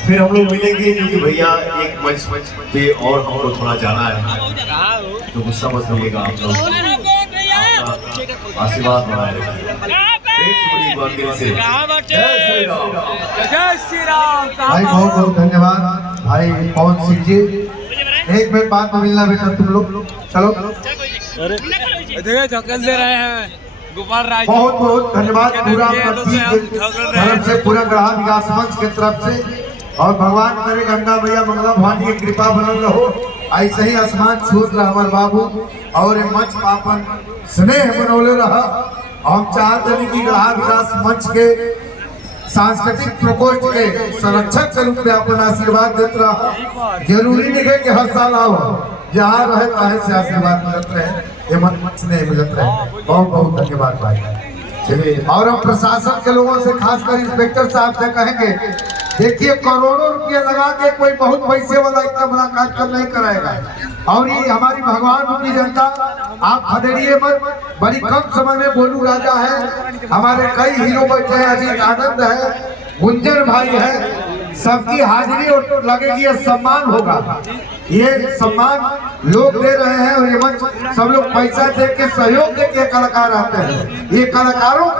फिर हम लोग मिलेंगे क्योंकि भैया एक मंच पे और हम लोग थोड़ा जाना है, तो गुस्सा मत करिएगा आप लोग, आशीर्वाद बनाए रखिए मंदिर से। जय श्री राम भाई बहुत बहुत धन्यवाद भाई पवन सिंह जी। एक मिनट बाद में मिलना बेटा तुम लोग, चलो। धकल दे रहे हैं गोपाल राज। बहुत बहुत धन्यवाद पूरा तरफ से, पूरा ग्राहक विकास मंच के तरफ से। और भगवान करे गंगा मैया मंगला भवानी की कृपा बनल रहो, ऐसे ही आसमान छूत रहा हमारे बाबू, और ये मंच पापन स्नेह बनौले रहा। हम चाहते हैं कि ग्राहक विकास मंच के सांस्कृतिक प्रकोष्ठ के संरक्षक के रूप में अपना आशीर्वाद देते रहा। जरूरी नहीं है कि हर साल आओ, जहाँ रहे तहाँ से आशीर्वाद मिलते रहे, ये मंच नहीं मिलते रहे। बहुत बहुत धन्यवाद भाई। चलिए, और हम प्रशासन के लोगों से खासकर इंस्पेक्टर साहब से कहेंगे, देखिए करोड़ों रुपये लगा के कोई बहुत पैसे वाला इतना बड़ा कार्यक्रम नहीं कराएगा। और ये हमारी भगवान रूपी जनता, आप खदेड़िए मत, बड़ी कम समय में बोलू राजा है, हमारे कई हीरो बैठे हैं, अजीत आनंद है, गुंजन भाई है, सबकी हाजिरी और लगेगी ये सम्मान होगा। ये सम्मान लोग दे रहे हैं और ये मंच सब लोग पैसा दे के सहयोग दे के कलाकार आते हैं। ये कलाकारों का